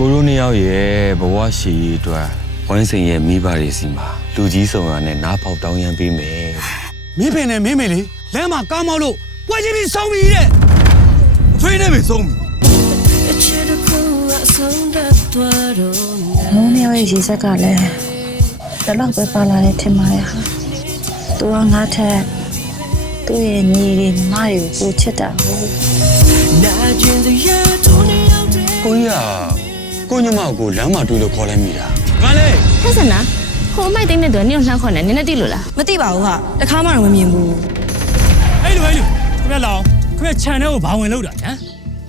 ကိုရိုနီယောက်ရဲ့ဘဝရှည်ရေးအတွက်ဝိုင်းစိန်ရဲ့မိဘတွေစီမှာလူကြီးဆောင်ရနဲ့နားပေါက်တောင်းရမ်းပေးမယ်မင်းဖေနဲ့မင်းမေလေးလမ်းမှာကားမောက်လို့ပွဲချင်းပြီးဆုံးပြီတဲ့ထွေးနေပြီဆုံးပြီမိုးမြောက်ရဲ့ရေစက်ကလည်းတလောက်ပဲပါလာတဲ့ထင်ပါရဲ့ဟာသူကငါထက်သူ့ရဲ့ညီတွေညီမတွေကိုချစ်တာဟုတ်ကိုကြီးကကိုညမကိုလမ်းမှာတွေ့လို့ခေါ်လိုက်မိတာငါလေဟဲ့စနာဟိုအမိုက်သိမ်းတဲ့သူကနင့်ကိုလှမ်းခေါ်နေနင်းနဲ့တိလို့လားမသိပါဘူးဟာတခါမှတော့မမြင်ဘူးအဲ့လိုခင်ဗျလောင်ခင်ဗျခြံထဲကိုဘာဝင်လို့တာဟမ်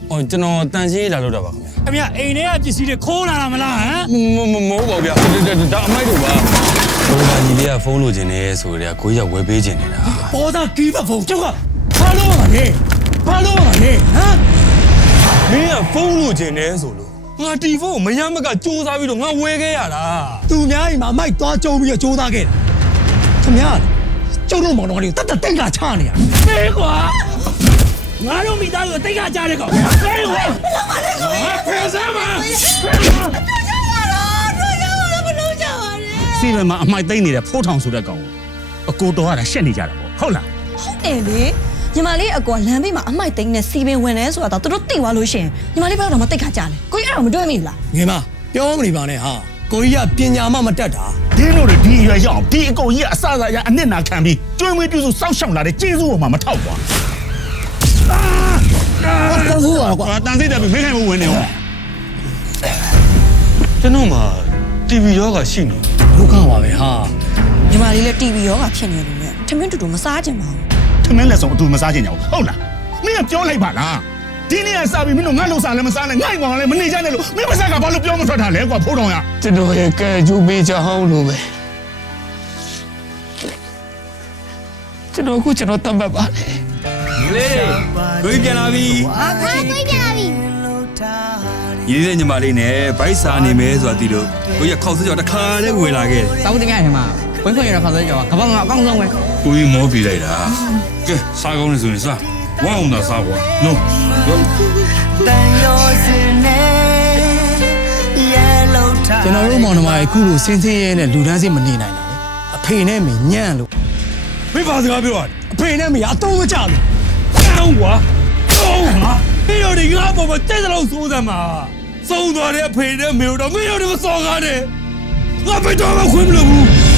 ဟောကျွန်တော်တန်ရှင်းလာလို့တာပါခင်ဗျအိမ်ထဲကပစ္စည်းတွေခိုးလာတာမလားဟမ်မဟုတ်ပါဗျာဒါအမိုက်တို့ပါဘိုးကညီလေးကဖုန်းလိုချင်နေဆိုတော့ကိုကြီးကဝယ်ပေးချင်နေတာပေါ်သားကီးပါဖုန်းကျောက်ကဘာလို့မလဲဘာလို့မလဲဟမ်မင်းကဖုန်းလိုချင်နေဆိုလို့ငါတီဖုန်းမရမကစူးစမ်းပြီးတော့ငါဝယ်ခဲ့ရတာသူများအိမ်မှာမိုက်သွားကြုံပြီးတော့စူးစမ်းခဲ့တယ်ခင်ဗျာကျုပ်တို့မောင်တော်လေးကိုတတ်တိတ်ကချနေရဖေးကွာငါတို့မိသားစုတိတ်ကချတဲ့ကောင်ဖေးကွာဖေးစမ်းပါစီမံမှာအမိုက်သိမ့်နေတဲ့ဖိုးထောင်ဆိုတဲ့ကောင်အကိုတော်ကရှက်နေကြတာပေါ့ဟုတ်လားဟုတ်တယ်လေညီမလေးအကွာလမ်းဘေးမှာအမိုက်သိမ်းနဲ့စီပင်ဝင်နေဆိုတာတော့သူတို့သိသွားလို့ရှင်ညီမလေးဘက်တော့မသိခါကြတယ်ကိုကြီးအဲ့တော့မတွေ့မိဘူးလားငယ်မပြောမနေပါနဲ့ဟာကိုကြီးကပညာမှမတတ်တာဒီလိုတွေဒီရွယ်ရောက်ဒီအကုန်ကြီးကအစအစရအနစ်နာခံပြီးကျွေးမွေးပြုစုစောက်ရှောက်လာတဲ့ကျေးဇူးပေါ်မှာမထောက်ပါတန်ဖိုးကွာတန်စိတ်တယ်ပြီးမိခိုင်မဝင်နေဟုတ်ကျွန်တော်မှာ TV ရောဂါရှိနေဒုက္ခပါပဲဟာညီမလေးလည်း TV ရောဂါဖြစ်နေတယ်လေထမင်းတူတူမစားကြပါဘူးထမင်းလက်ဆောင်အတူမစားချင်ကြဘူးဟုတ်လားမင်းကပြောလိုက်ပါလားဒီနေ့ကစားပြီးမင်းတို့ငါ့လို့စားလည်းမစားနဲ့ငါ့ကောင်လည်းမနေကြနဲ့လို့မင်းမစားကဘာလို့ပြောမထွက်တာလဲကွာဖိုးတော်ရကျွန်တော်ရဲ့ကဲကျူပေးချောင်းလို့ပဲကျွန်တော်တတ်မှတ်ပါလေကိုကြီးပြန်လာပြီကိုကြီးပြန်လာပြီညီလေးညီမလေးနဲ့ဗိုက်စာနေမယ်ဆိုတာသိလို့ကိုကြီးခောက်စကြောတခါတည်းဝင်လာခဲ့တယ်စောင်းတင်ရတယ်မှာဝင်းခွင့်ရတဲ့ခောက်စကြောကဘာမှအကောင်းဆုံးပဲကိုကြီးမောပြလိုက်တာကဲစားကောင်းနေဆိုရင်စားဝမ်းအောင်သာစားကွာနော်ကျွန်တော်တို့မောင်နှမရဲ့ခုလိုစင်းစင်းရဲနဲ့လူတန်းစိမနေနိုင်တာလေအဖေနဲ့မညံ့လို့မိဘစကားပြောရတယ်အဖေနဲ့မရအတော့မကြလို့ကောင်းကွာကောင်းဟာမင်းတို့ဒီငါ့ပေါ်မှာတဲ့တဲ့လို့စိုးစမ်းမှာစုံသွားတဲ့အဖေနဲ့မေတို့တော့မင်းတို့တွေမစော်ကားနဲ့ငါဖေတော့မခွင့်မလို့ဘူး